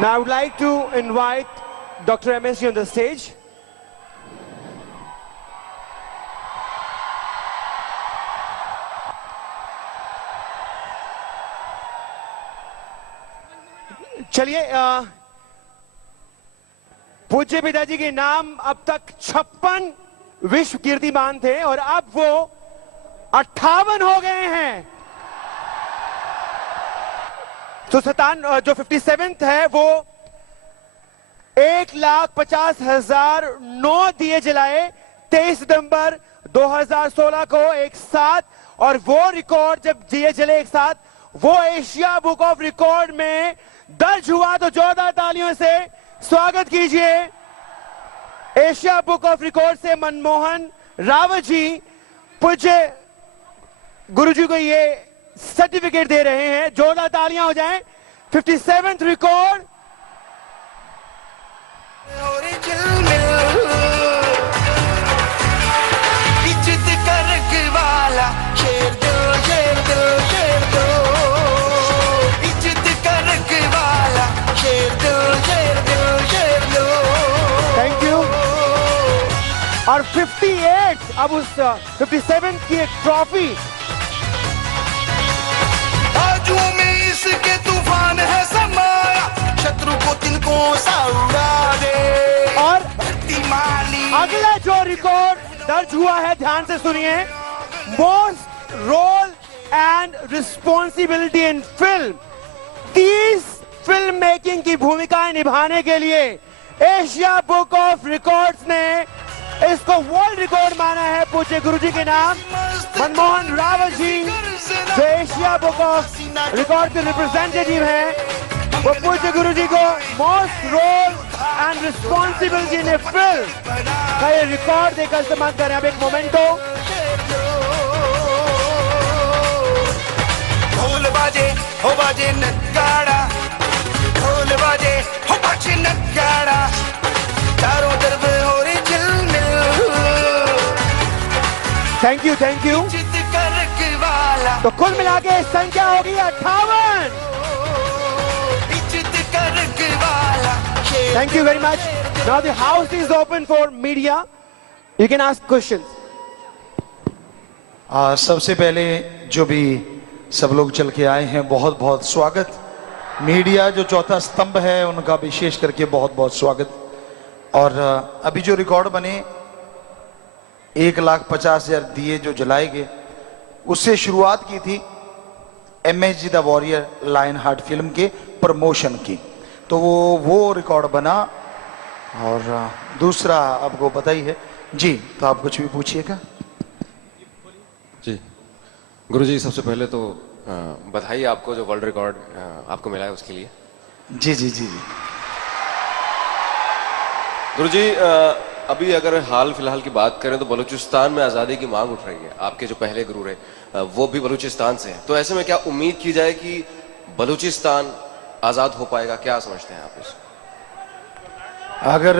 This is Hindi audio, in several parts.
Now I would like to invite Dr. MSG on the stage. चलिए, पूज्य पिताजी के नाम अब तक 56 विश्व कीर्तिमान थे और अब वो 58 हो गए हैं। तो जो 57th है वो 1,50,009 दिए जलाए 23 सितंबर 2016 को एक साथ, और वो रिकॉर्ड जब दिए जले एक साथ वो एशिया बुक ऑफ रिकॉर्ड में दर्ज हुआ। तो जोरदार तालियों से स्वागत कीजिए एशिया बुक ऑफ रिकॉर्ड से मनमोहन रावत जी। पूज्य गुरुजी को ये सर्टिफिकेट दे रहे हैं, जोरदार तालियां हो जाएं। 57th record. Thank you. और 58 अब उस 57 की एक ट्रॉफी। में इसके तूफान है समाया, शत्रु को तिनकों सा उड़ा दे। और अगला जो रिकॉर्ड दर्ज हुआ है, ध्यान से सुनिए, most role and responsibility in film. 30 film making की भूमिकाएं निभाने के लिए एशिया बुक ऑफ रिकॉर्ड्स ने इसको वर्ल्ड रिकॉर्ड माना है। पूज्य गुरुजी के नाम मनमोहन रावत जी, जो एशिया बुक ऑफ रिकॉर्ड के रिप्रेजेंटेटिव हैं, वो पूज्य गुरुजी को most role and responsibility in a film का ये रिकॉर्ड देकर सम्मान करें। अब एक मोमेंटो। ढोल बाजे हो बाजे नगाड़ा, ढोल बाजे हो बाजे नगाड़ा, चारों तरफ हो रही झिलमिल। Thank you, thank you. तो कुल मिला के संख्या होगी 58। Thank you very much. Now the house is open for media. You can ask questions. सबसे पहले जो भी सब लोग चल के आए हैं, बहुत बहुत स्वागत। मीडिया जो चौथा स्तंभ है उनका विशेष करके बहुत बहुत स्वागत। और अभी जो रिकॉर्ड बने 1,50,000 दिए जो जलाए गए, उससे शुरुआत की थी MSG the warrior lion heart film के प्रमोशन की, तो वो रिकॉर्ड बना। और दूसरा आपको पता ही है जी, तो आप कुछ भी पूछिएगा जी। गुरुजी, सबसे पहले तो बधाई आपको, जो वर्ल्ड रिकॉर्ड आपको मिला है उसके लिए। जी जी जी जी। गुरुजी, अभी अगर हाल फिलहाल की बात करें तो बलूचिस्तान में आज़ादी की मांग उठ रही है। आपके जो पहले गुरु रहे वो भी बलूचिस्तान से हैं, तो ऐसे में क्या उम्मीद की जाए कि बलूचिस्तान आज़ाद हो पाएगा? क्या समझते हैं आप इस? अगर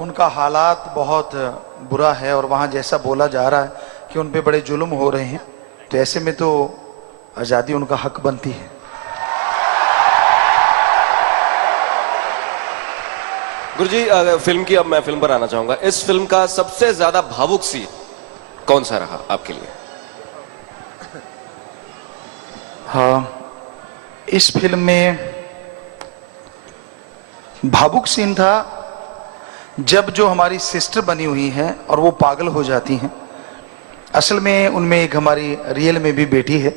उनका हालात बहुत बुरा है और वहाँ जैसा बोला जा रहा है कि उन पे बड़े जुल्म हो रहे हैं, तो ऐसे में तो आज़ादी उनका हक बनती है। गुरुजी, फिल्म की, अब मैं फिल्म पर आना चाहूंगा। इस फिल्म का सबसे ज्यादा भावुक सीन कौन सा रहा आपके लिए? हाँ, इस फिल्म में भावुक सीन था जब जो हमारी सिस्टर बनी हुई हैं और वो पागल हो जाती हैं। असल में उनमें एक हमारी रियल में भी बेटी है,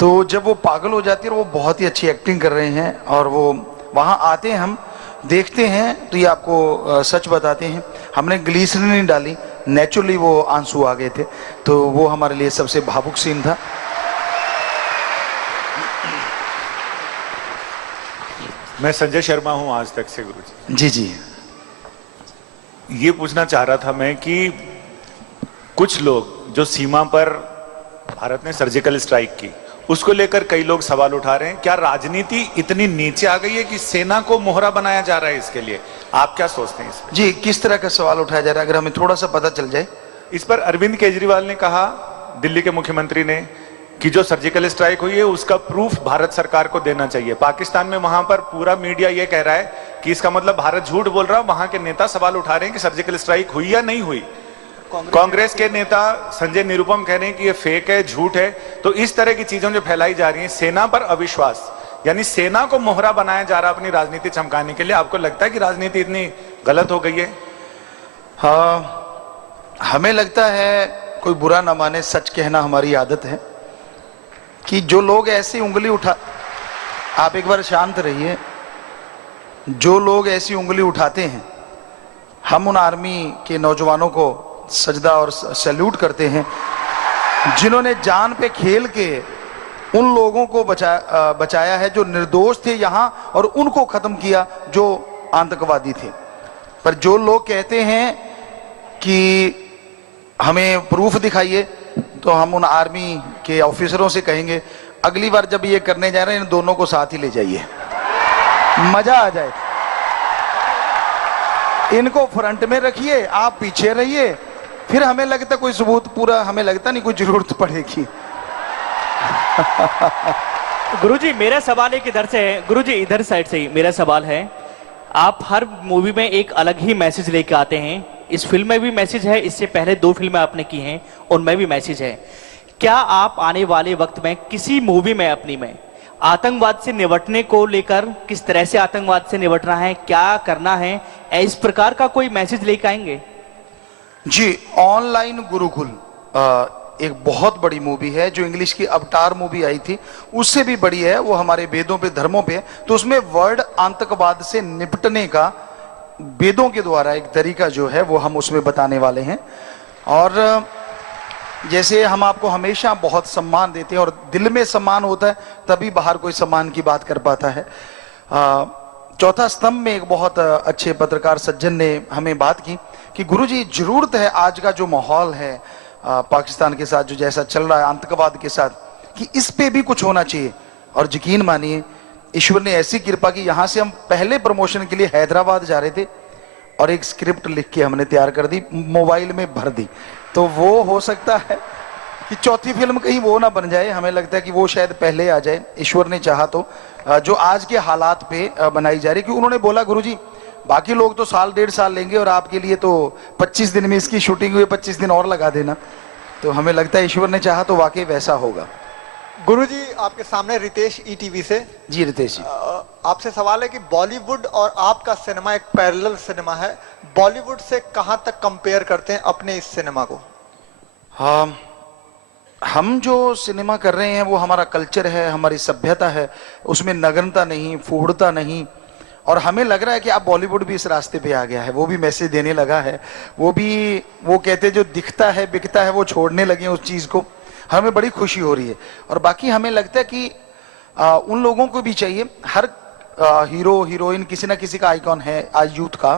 तो जब वो पागल हो जाती है और वो बहुत ही अच्छी एक्टिंग कर रहे हैं, और वो वहाँ आते हैं, हम देखते हैं, तो ये आपको सच बताते हैं, हमने ग्लीसरीन नहीं डाली, नेचुरली वो आंसू आ गए थे। तो वो हमारे लिए सबसे भावुक सीन था। मैं संजय शर्मा हूं, आज तक से गुरुजी। जी जी। ये पूछना चाह रहा था मैं कि कुछ लोग जो सीमा पर भारत ने सर्जिकल स्ट्राइक की, उसको लेकर कई लोग सवाल उठा रहे हैं। क्या राजनीति इतनी नीचे आ गई है कि सेना को मोहरा बनाया जा रहा है इसके लिए? आप क्या सोचते हैं इसमें? जी, किस तरह का सवाल उठाया जा रहा है, अगर हमें थोड़ा सा पता चल जाए। इस पर अरविंद केजरीवाल ने कहा, दिल्ली के मुख्यमंत्री ने, कि जो सर्जिकल स्ट्राइक हुई है उसका प्रूफ भारत सरकार को देना चाहिए। पाकिस्तान में वहां पर पूरा मीडिया ये कह रहा है कि इसका मतलब भारत झूठ बोल रहा है, वहां के नेता सवाल उठा रहे हैं कि सर्जिकल स्ट्राइक हुई या नहीं हुई। कांग्रेस के नेता संजय निरुपम कह रहे हैं कि ये फेक है, झूठ है। तो इस तरह की चीजों जो फैलाई जा रही है, सेना पर अविश्वास, यानी सेना को मोहरा बनाया जा रहा अपनी राजनीति चमकाने के लिए। आपको लगता है कि राजनीति इतनी गलत हो गई है? हाँ, हमें लगता है, कोई बुरा ना माने, सच कहना हमारी आदत है, कि जो लोग ऐसी उंगली उठा, आप एक बार शांत रहिए, जो लोग ऐसी उंगली उठाते हैं, हम उन आर्मी के नौजवानों को सजदा और सैल्यूट करते हैं जिन्होंने जान पे खेल के उन लोगों को बचाया है जो निर्दोष थे यहां, और उनको खत्म किया जो आतंकवादी थे। पर जो लोग कहते हैं कि हमें प्रूफ दिखाइए, तो हम उन आर्मी के ऑफिसरों से कहेंगे अगली बार जब ये करने जा रहे हैं इन दोनों को साथ ही ले जाइए, मजा आ जाए। इनको फ्रंट में रखिए, आप पीछे रहिए, फिर हमें लगता कोई सबूत पूरा, हमें लगता नहीं कोई जरूरत पड़ेगी। गुरुजी मेरा सवाल एक इधर से है, गुरुजी इधर साइड से ही मेरा सवाल है। आप हर मूवी में एक अलग ही मैसेज लेके आते हैं, इस फिल्म में भी मैसेज है, इससे पहले 2 फिल्में आपने की हैं उनमें भी मैसेज है। क्या आप आने वाले वक्त में किसी मूवी में अपनी में आतंकवाद से निपटने को लेकर, किस तरह से आतंकवाद से निपटना है, क्या करना है, इस प्रकार का कोई मैसेज लेके आएंगे? जी, ऑनलाइन गुरुकुल एक बहुत बड़ी मूवी है जो इंग्लिश की अवतार मूवी आई थी, उससे भी बड़ी है, वो हमारे वेदों पे, धर्मों पे। तो उसमें वर्ड आतंकवाद से निपटने का वेदों के द्वारा एक तरीका जो है वो हम उसमें बताने वाले हैं। और जैसे हम आपको हमेशा बहुत सम्मान देते हैं और दिल में सम्मान होता है तभी बाहर कोई सम्मान की बात कर पाता है। चौथा स्तंभ में एक बहुत अच्छे पत्रकार सज्जन ने हमें बात की कि गुरुजी जरूरत है, आज का जो माहौल है पाकिस्तान के साथ जो जैसा चल रहा है आतंकवाद के साथ, कि इस पे भी कुछ होना चाहिए। और यकीन मानिए ईश्वर ने ऐसी कृपा की, यहाँ से हम पहले प्रमोशन के लिए हैदराबाद जा रहे थे और एक स्क्रिप्ट लिख के हमने तैयार कर दी, मोबाइल में भर दी। तो वो हो सकता है कि चौथी फिल्म कहीं वो ना बन जाए, हमें लगता है कि वो शायद पहले आ जाए, ईश्वर ने चाहा तो, जो आज के हालात पे बनाई जा रही। कि उन्होंने बोला गुरुजी बाकी लोग तो 1.5 साल लेंगे और आपके लिए तो 25 दिन में इसकी शूटिंग हुई, 25 दिन और लगा देना। तो हमें लगता है ईश्वर ने चाहा तो वाकई वैसा होगा। गुरुजी आपके सामने रितेश ईटीवी से। जी रितेश जी, आपसे सवाल है कि बॉलीवुड और आपका सिनेमा एक पैरेलल सिनेमा है, बॉलीवुड से कहां तक कंपेयर करते हैं अपने इस सिनेमा को? हाँ, हम जो सिनेमा कर रहे हैं वो हमारा कल्चर है, हमारी सभ्यता है, उसमें नग्नता नहीं, फूहड़ता नहीं। और हमें लग रहा है कि अब बॉलीवुड भी इस रास्ते पे आ गया है, वो भी मैसेज देने लगा है, वो कहते जो दिखता है बिकता है वो छोड़ने लगे उस चीज को। हमें बड़ी खुशी हो रही है। और बाकी हमें लगता है कि उन लोगों को भी चाहिए, हर हीरो हीरोइन किसी ना किसी का आइकॉन है आज यूथ का,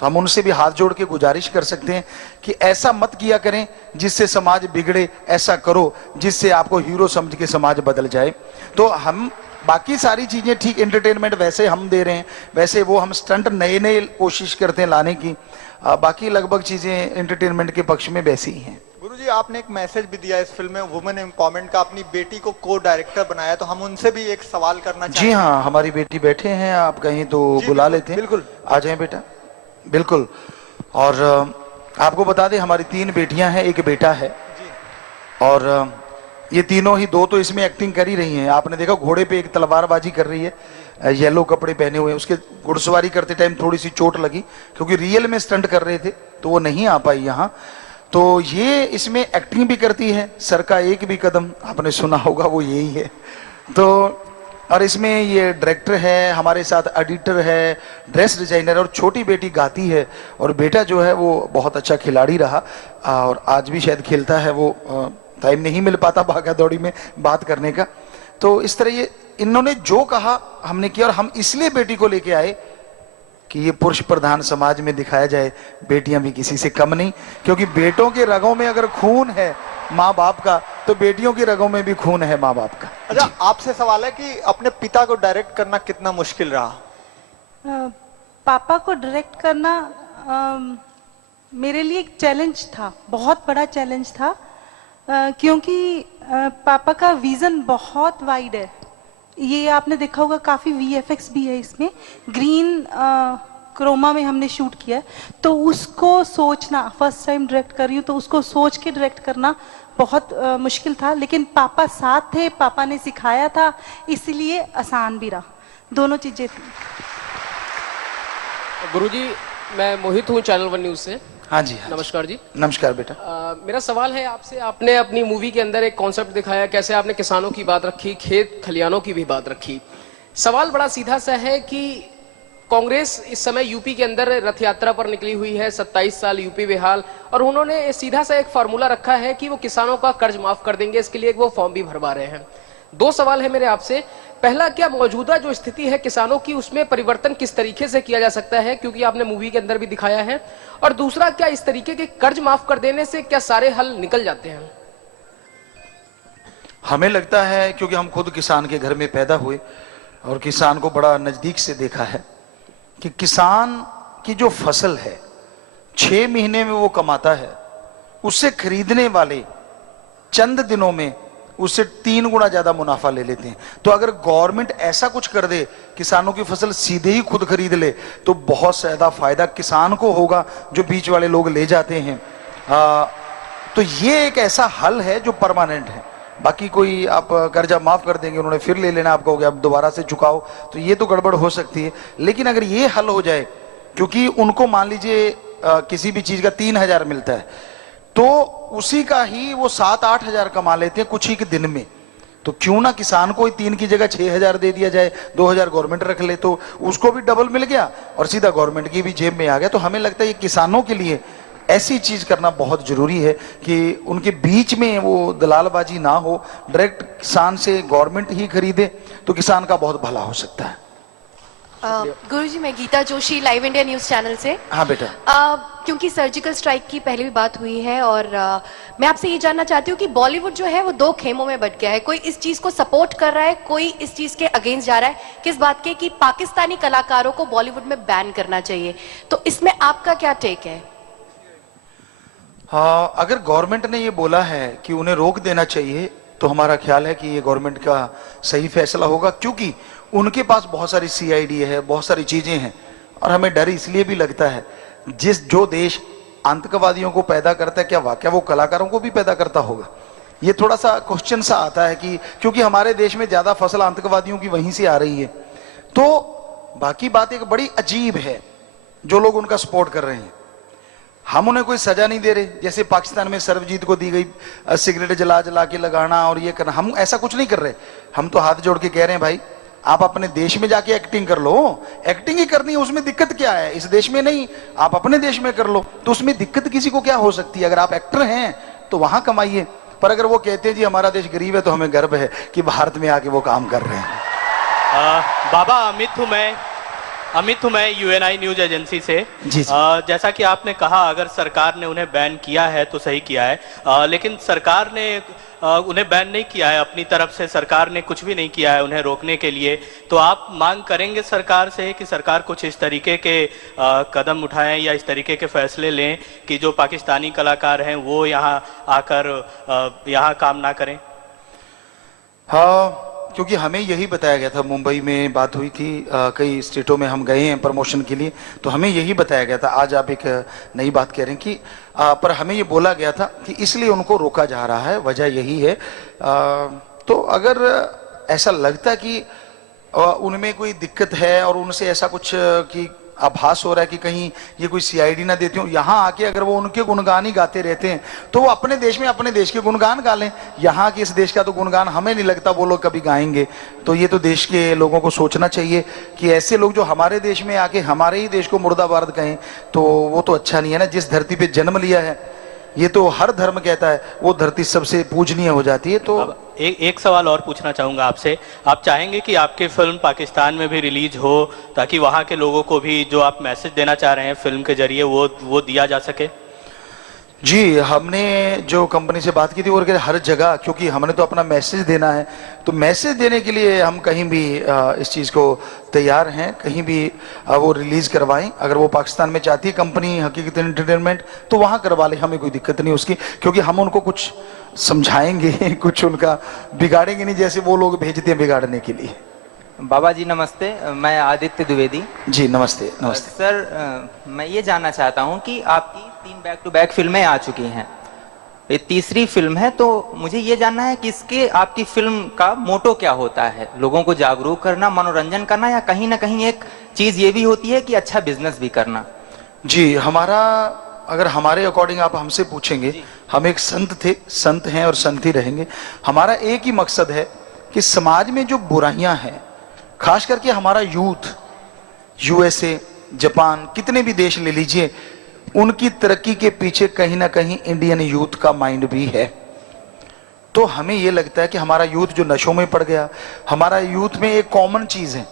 तो हम उनसे भी हाथ जोड़ के गुजारिश कर सकते हैं कि ऐसा मत किया करें जिससे समाज बिगड़े, ऐसा करो जिससे आपको हीरो समझ के समाज बदल जाए। तो हम बाकी सारी चीजें ठीक, एंटरटेनमेंट वैसे हम दे रहे हैं, वैसे वो हम स्टंट नए नए कोशिश करते हैं लाने की, बाकी लगभग चीजें एंटरटेनमेंट के पक्ष में वैसी ही हैं। गुरुजी आपने एक मैसेज भी दिया इस फिल्म में वुमेन एम्पावरमेंट का, अपनी बेटी को को डायरेक्टर बनाया, तो हम उनसे भी एक सवाल करना चाहते हैं। जी हाँ, हमारी बेटी बैठे हैं, आप कहीं तो बुला लेते हैं। बिल्कुल आ जाए बेटा, बिल्कुल। और आपको बता दें हमारी 3 बेटियां हैं, 1 बेटा है। और ये तीनों ही, 2 तो इसमें एक्टिंग कर ही रही हैं। आपने देखा घोड़े पे एक तलवारबाजी कर रही है, येलो कपड़े पहने हुए, उसके घुड़सवारी करते टाइम थोड़ी सी चोट लगी क्योंकि रियल में स्टंट कर रहे थे तो वो नहीं आ पाई यहाँ। तो ये इसमें एक्टिंग भी करती है, सर का एक भी कदम आपने सुना होगा वो यही है। तो और इसमें ये डायरेक्टर है, हमारे साथ एडिटर है, ड्रेस डिजाइनर, और छोटी बेटी गाती है, और बेटा जो है वो बहुत अच्छा खिलाड़ी रहा और आज भी शायद खेलता है। वो टाइम नहीं मिल पाता भागा दौड़ी में बात करने का। तो इस तरह ये इन्होंने जो कहा हमने किया, और हम इसलिए बेटी को लेके आए कि ये पुरुष प्रधान समाज में दिखाया जाए बेटियां भी किसी से कम नहीं, क्योंकि बेटों के रगों में अगर खून है माँ बाप का तो बेटियों के रगों में भी खून है माँ बाप का। अच्छा, आपसे सवाल है कि अपने पिता को डायरेक्ट करना कितना मुश्किल रहा? पापा को डायरेक्ट करना मेरे लिए एक चैलेंज था, बहुत बड़ा चैलेंज था, क्योंकि पापा का विजन बहुत वाइड है। ये आपने देखा होगा, काफी वीएफएक्स भी है इसमें, ग्रीन क्रोमा में हमने शूट किया है। तो उसको सोचना, फर्स्ट टाइम डायरेक्ट कर रही हूँ तो उसको सोच के डायरेक्ट करना बहुत मुश्किल था, लेकिन पापा साथ थे, पापा ने सिखाया था, इसलिए आसान भी रहा। दोनों चीजें थी। गुरुजी, मैं मोहित हूँ चैनल 1 न्यूज से। हाँ जी, हाँ नमस्कार जी। नमस्कार बेटा। मेरा सवाल है आपसे, आपने अपनी मूवी के अंदर एक कॉन्सेप्ट दिखाया, कैसे आपने किसानों की बात रखी, खेत खलियानों की भी बात रखी। सवाल बड़ा सीधा सा है कि कांग्रेस इस समय यूपी के अंदर रथ यात्रा पर निकली हुई है, 27 साल यूपी बेहाल, और उन्होंने सीधा सा एक फार्मूला रखा है कि वो किसानों का कर्ज माफ कर देंगे, इसके लिए वो फॉर्म भी भरवा रहे हैं। 2 सवाल है मेरे आपसे। पहला, क्या मौजूदा जो स्थिति है किसानों की, उसमें परिवर्तन किस तरीके से किया जा सकता है, क्योंकि आपने मूवी के अंदर भी दिखाया है। और दूसरा, क्या इस तरीके के कर्ज माफ कर देने से क्या सारे हल निकल जाते हैं? हमें लगता है, क्योंकि हम खुद किसान के घर में पैदा हुए और किसान को बड़ा नजदीक से देखा है, कि किसान की जो फसल है 6 महीने में वो कमाता है, उससे खरीदने वाले चंद दिनों में उससे 3 गुना ज्यादा मुनाफा ले लेते हैं। तो अगर गवर्नमेंट ऐसा कुछ कर दे, किसानों की फसल सीधे ही खुद खरीद ले, तो बहुत ज्यादा फायदा किसान को होगा, जो बीच वाले लोग ले जाते हैं। तो ये एक ऐसा हल है जो परमानेंट है। बाकी कोई आप कर्जा माफ कर देंगे, उन्होंने फिर ले लेना, आप कहोगे अब दोबारा से चुकाओ, तो ये तो गड़बड़ हो सकती है। लेकिन अगर ये हल हो जाए, क्योंकि उनको मान लीजिए किसी भी चीज का 3,000 मिलता है, तो उसी का ही वो 7-8 हजार कमा लेते हैं कुछ ही के दिन में। तो क्यों ना किसान को 3 की जगह 6,000 दे दिया जाए, 2,000 गवर्नमेंट रख ले, तो उसको भी डबल मिल गया और सीधा गवर्नमेंट की भी जेब में आ गया। तो हमें लगता है ये किसानों के लिए ऐसी चीज करना बहुत जरूरी है कि उनके बीच में वो दलालबाजी ना हो, डायरेक्ट किसान से गवर्नमेंट ही खरीदे, तो किसान का बहुत भला हो सकता है। गुरुजी, मैं Geeta Joshi, live India news channel से। हाँ बेटा। क्योंकि सर्जिकल स्ट्राइक की पहले भी बात हुई है, और मैं आपसे ये जानना चाहती हूँ कि बॉलीवुड जो है वो 2 खेमों में बट गया है। कोई इस चीज को सपोर्ट कर रहा है, कोई इस चीज के अगेंस्ट जा रहा है, किस बात के कि पाकिस्तानी कलाकारों को बॉलीवुड में बैन करना चाहिए। तो इसमें आपका क्या टेक है? हाँ, अगर गवर्नमेंट ने ये बोला है कि उन्हें रोक देना चाहिए, तो हमारा ख्याल है कि ये गवर्नमेंट का सही फैसला होगा, क्योंकि उनके पास बहुत सारी CID है, बहुत सारी चीजें हैं। और हमें डर इसलिए भी लगता है, जो देश आतंकवादियों को पैदा करता है, क्या वाकया वो कलाकारों को भी पैदा करता होगा? ये थोड़ा सा क्वेश्चन सा आता है, कि क्योंकि हमारे देश में ज्यादा फसल आतंकवादियों की वहीं से आ रही है। तो बाकी बात एक बड़ी अजीब है, जो लोग उनका सपोर्ट कर रहे हैं, हम उन्हें कोई सजा नहीं दे रहे। जैसे पाकिस्तान में सर्वजीत को दी गई सिगरेट जला जला के लगाना और ये करना, हम ऐसा कुछ नहीं कर रहे। हम तो हाथ जोड़ के कह रहे हैं, भाई आप अपने देश में जाके एक्टिंग कर लो, एक्टिंग ही करनी है, उसमें दिक्कत क्या है? इस देश में नहीं, आप अपने देश में कर लो, तो उसमें दिक्कत किसी को क्या हो सकती है? अगर आप एक्टर हैं तो वहां कमाइए। पर अगर वो कहते हैं जी हमारा देश गरीब है, तो हमें गर्व है कि भारत में आके वो काम कर रहे हैं। बाबा, अमित हूँ मैं UNI न्यूज एजेंसी से। जी। जैसा कि आपने कहा, अगर सरकार ने उन्हें बैन किया है तो सही किया है, लेकिन सरकार ने उन्हें बैन नहीं किया है, अपनी तरफ से सरकार ने कुछ भी नहीं किया है उन्हें रोकने के लिए। तो आप मांग करेंगे सरकार से कि सरकार कुछ इस तरीके के कदम उठाएं या इस तरीके के फैसले लें कि जो पाकिस्तानी कलाकार हैं वो यहाँ आकर यहाँ काम ना करें? हाँ, क्योंकि हमें यही बताया गया था, मुंबई में बात हुई थी, कई स्टेटों में हम गए हैं प्रमोशन के लिए, तो हमें यही बताया गया था। आज आप एक नई बात कह रहे हैं कि पर हमें ये बोला गया था कि इसलिए उनको रोका जा रहा है, वजह यही है। तो अगर ऐसा लगता कि उनमें कोई दिक्कत है और उनसे ऐसा कुछ कि आभास हो रहा है कि कहीं ये कोई CID ना देती हो, यहाँ आके अगर वो उनके गुणगान ही गाते रहते हैं, तो वो अपने देश में अपने देश के गुणगान गा लें। यहाँ के इस देश का तो गुणगान हमें नहीं लगता वो लोग कभी गाएंगे। तो ये तो देश के लोगों को सोचना चाहिए कि ऐसे लोग जो हमारे देश में आके हमारे ही देश को मुर्दाबाद कहें, तो वो तो अच्छा नहीं है ना। जिस धरती पे जन्म लिया है, ये तो हर धर्म कहता है, वो धरती सबसे पूजनीय हो जाती है। तो एक सवाल और पूछना चाहूंगा आपसे, आप चाहेंगे कि आपकी फिल्म पाकिस्तान में भी रिलीज हो, ताकि वहां के लोगों को भी जो आप मैसेज देना चाह रहे हैं फिल्म के जरिए वो दिया जा सके? जी, हमने जो कंपनी से बात की थी वो हर जगह, क्योंकि हमने तो अपना मैसेज देना है, तो मैसेज देने के लिए हम कहीं भी इस चीज़ को तैयार हैं, कहीं भी वो रिलीज करवाएं। अगर वो पाकिस्तान में चाहती है कंपनी हकीकत एंटरटेनमेंट तो वहाँ करवा ले, हमें कोई दिक्कत नहीं उसकी, क्योंकि हम उनको कुछ समझाएंगे, कुछ उनका बिगाड़ेंगे नहीं जैसे वो लोग भेजते हैं बिगाड़ने के लिए। बाबा जी नमस्ते, मैं आदित्य द्विवेदी। जी नमस्ते। नमस्ते सर, मैं ये जानना चाहता हूँ कि आपकी 3 बैक टू बैक फिल्में आ चुकी हैं, ये तीसरी फिल्म है, तो मुझे ये जानना है कि इसके आपकी फिल्म का मोटो क्या होता है? लोगों को जागरूक करना, मनोरंजन करना, या कहीं ना कहीं एक चीज ये भी होती है कि अच्छा बिजनेस भी करना? जी, हमारा अगर हमारे अकॉर्डिंग आप हमसे पूछेंगे, हम एक संत थे, संत हैं और संत ही रहेंगे। हमारा एक ही मकसद है कि समाज में जो बुराइयां हैं, खास करके हमारा यूथ, यूएसए, जापान, कितने भी देश ले लीजिए, उनकी तरक्की के पीछे कहीं ना कहीं इंडियन यूथ का माइंड भी है। तो हमें यह लगता है कि हमारा यूथ जो नशों में पड़ गया, हमारा यूथ में एक कॉमन चीज है,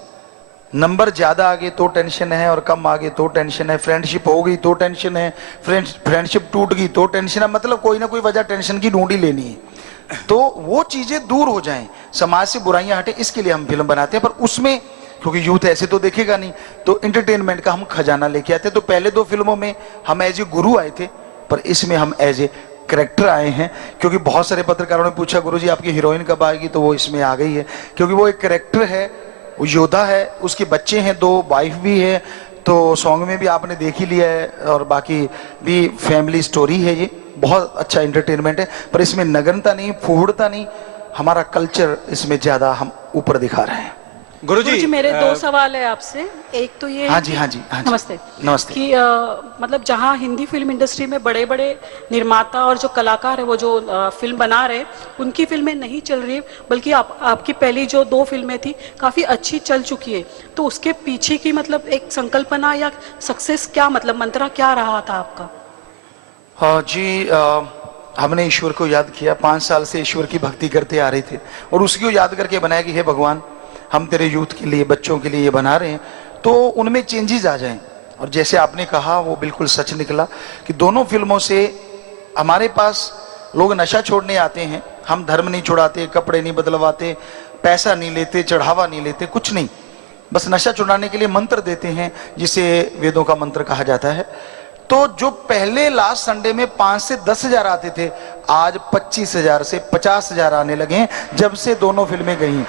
नंबर ज्यादा आगे तो टेंशन है और कम आगे तो टेंशन है, फ्रेंडशिप हो गई तो टेंशन है, फ्रेंडशिप टूट गई तो टेंशन है, मतलब कोई ना कोई वजह टेंशन की ढूंढी लेनी है। तो वो चीजें दूर हो जाएं, समाज से बुराइयां हटे, इसके लिए हम फिल्म बनाते हैं। पर उसमें क्योंकि यूथ ऐसे तो देखेगा नहीं, तो एंटरटेनमेंट का हम खजाना लेके आते हैं। तो पहले 2 फिल्मों में हम एज ए गुरु आए थे, पर इसमें हम एज ए कैरेक्टर आए हैं, क्योंकि बहुत सारे पत्रकारों ने पूछा गुरुजी आपकी हीरोइन कब आएगी, तो वो इसमें आ गई है, क्योंकि वो एक कैरेक्टर है, वो योद्धा है, उसके बच्चे हैं, 2 वाइफ भी है, तो सॉन्ग में भी आपने देख ही लिया है, और बाकी भी फैमिली स्टोरी है, ये बहुत अच्छा एंटरटेनमेंट है। पर इसमें नग्नता नहीं, फूहड़ता नहीं, हमारा कल्चर इसमें ज्यादा हम ऊपर दिखा रहे हैं। गुरुजी मेरे 2 सवाल है आपसे। एक तो ये हाँ जी, हाँ जी, हाँ जी। नमस्ते। नमस्ते। कि मतलब जहाँ हिंदी फिल्म इंडस्ट्री में बड़े बड़े निर्माता और जो कलाकार है वो जो फिल्म बना रहे, उनकी फिल्में नहीं चल रही, बल्कि आपकी पहली जो 2 फिल्में थी काफी अच्छी चल चुकी है, तो उसके पीछे की मतलब एक संकल्पना या सक्सेस क्या, मतलब मंत्रा क्या रहा था आपका? हाँ जी, हमने ईश्वर को याद किया, 5 साल से ईश्वर की भक्ति करते आ रहे थे, और उसी को याद करके बनाया कि हे भगवान, हम तेरे यूथ के लिए, बच्चों के लिए ये बना रहे हैं, तो उनमें चेंजेस आ जाएं। और जैसे आपने कहा वो बिल्कुल सच निकला कि दोनों फिल्मों से हमारे पास लोग नशा छोड़ने आते हैं, हम धर्म नहीं छुड़ाते, कपड़े नहीं बदलवाते, पैसा नहीं लेते, चढ़ावा नहीं लेते, कुछ नहीं, बस नशा छुड़ाने के लिए मंत्र देते हैं, जिसे वेदों का मंत्र कहा जाता है। तो जो पहले लास्ट संडे में 5 से 10 हजार आते थे, आज 25,000 से 50,000 आने लगे हैं जब से दोनों फिल्में गई।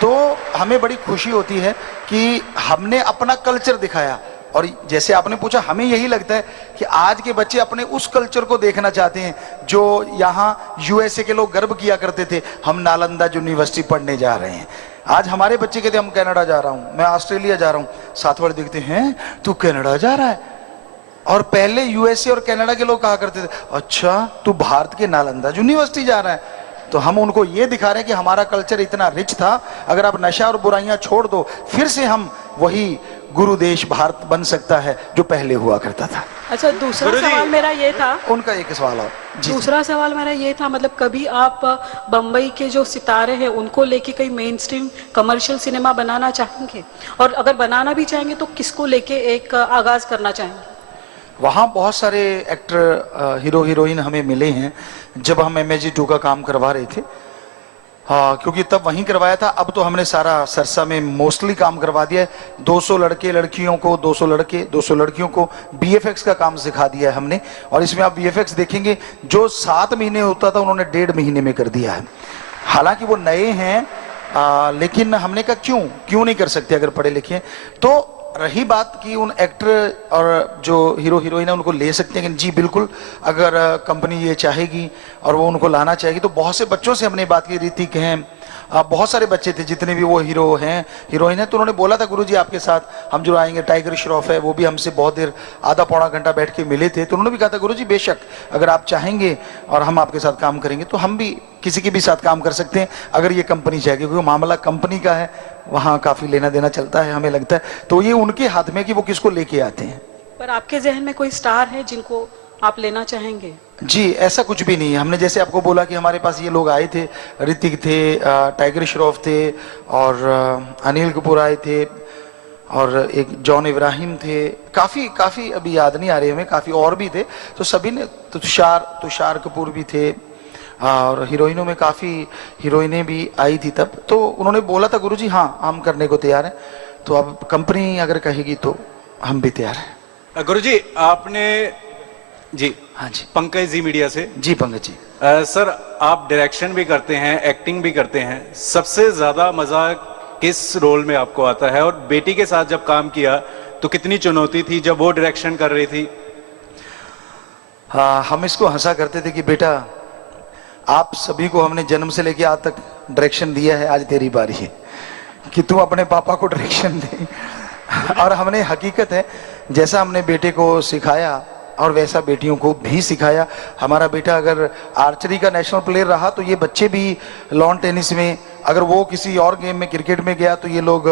तो हमें बड़ी खुशी होती है कि हमने अपना कल्चर दिखाया, और जैसे आपने पूछा, हमें यही लगता है कि आज के बच्चे अपने उस कल्चर को देखना चाहते हैं जो यहाँ यूएसए के लोग गर्व किया करते थे, हम नालंदा यूनिवर्सिटी पढ़ने जा रहे हैं। आज हमारे बच्चे कहते हम कनाडा जा रहा हूँ, मैं ऑस्ट्रेलिया जा रहा हूँ, साथ वाले देखते हैं तू कनाडा जा रहा है। और पहले यूएसए और कनाडा के लोग कहा करते थे अच्छा तू भारत के नालंदा यूनिवर्सिटी जा रहा है। तो हम उनको ये दिखा रहे हैं कि हमारा कल्चर इतना रिच था, अगर आप नशा और बुराइयां छोड़ दो, फिर से हम वही गुरु देश भारत बन सकता है जो पहले हुआ करता था। अच्छा, दूसरा सवाल मेरा ये था, उनका एक सवाल और दूसरा सवाल मेरा ये था, मतलब कभी आप बम्बई के जो सितारे हैं उनको लेके कई मेन स्ट्रीम कमर्शियल सिनेमा बनाना चाहेंगे, और अगर बनाना भी चाहेंगे तो किसको लेके एक आगाज करना चाहेंगे? वहाँ बहुत सारे एक्टर, हीरो हीरोइन हमें मिले हैं जब हम MSG 2 का काम करवा रहे थे। हाँ, क्योंकि तब वहीं करवाया था, अब तो हमने सारा सरसा में मोस्टली काम करवा दिया है। 200 लड़के लड़कियों को, 200 लड़के 200 लड़कियों को BFX का काम सिखा दिया है हमने, और इसमें आप BFX देखेंगे जो 7 महीने होता था उन्होंने 1.5 महीने में कर दिया है। हालांकि वो नए हैं, लेकिन हमने कहा क्यों नहीं कर सकते अगर पढ़े लिखे हैं। तो रही बात कि उन एक्टर और जो हीरो हीरोइन है उनको ले सकते हैं, जी बिल्कुल, अगर कंपनी ये चाहेगी और वो उनको लाना चाहेगी। तो बहुत से बच्चों से हमने बात की, ऋतिक हैं, बहुत सारे बच्चे थे जितने भी वो हीरो हैं हीरोइन है, तो उन्होंने बोला था गुरुजी आपके साथ हम जो आएंगे। टाइगर श्रॉफ है, वो भी हमसे बहुत देर, आधा पौना घंटा बैठ के मिले थे, तो उन्होंने भी कहा था गुरुजी बेशक अगर आप चाहेंगे और हम आपके साथ काम करेंगे तो हम भी किसी के भी साथ काम कर सकते हैं अगर ये कंपनी चाहेगी, क्योंकि मामला कंपनी का है, वहाँ काफी लेना देना चलता है हमें लगता है। तो ये उनके हाथ में कि वो किसको लेके आते हैं। पर आपके जहन में कोई स्टार है जिनको आप लेना चाहेंगे? जी ऐसा कुछ भी नहीं है। हमने जैसे आपको बोला कि हमारे पास ये लोग आए थे, ऋतिक थे, टाइगर श्रॉफ थे, और अनिल कपूर आए थे, और एक जॉन इब्राहिम थे, काफी अभी याद नहीं आ रही हमें, काफी और भी थे। तो सभी ने, तुषार कपूर भी थे, और हीरोइनों में काफी हीरोइनें भी आई थी तब। तो उन्होंने बोला था गुरुजी हाँ हम करने को तैयार हैं, तो अब कंपनी अगर कहेगी तो हम भी तैयार हैं। गुरुजी आपने जी, हाँ जी, पंकज जी मीडिया से। जी पंकज जी। सर आप डायरेक्शन भी करते हैं, एक्टिंग भी करते हैं, सबसे ज्यादा मजा किस रोल में आपको आता है? और बेटी के साथ जब काम किया तो कितनी चुनौती थी जब वो डायरेक्शन कर रही थी? हाँ, हम इसको हंसा करते थे कि बेटा आप सभी को हमने जन्म से लेके आज तक डायरेक्शन दिया है, आज तेरी बारी है कि तू अपने पापा को डायरेक्शन दे। और हमने, हकीकत है, जैसा हमने बेटे को सिखाया और वैसा बेटियों को भी सिखाया। हमारा बेटा अगर आर्चरी का नेशनल प्लेयर रहा तो ये बच्चे भी लॉन टेनिस में, अगर वो किसी और गेम में, क्रिकेट में गया तो ये लोग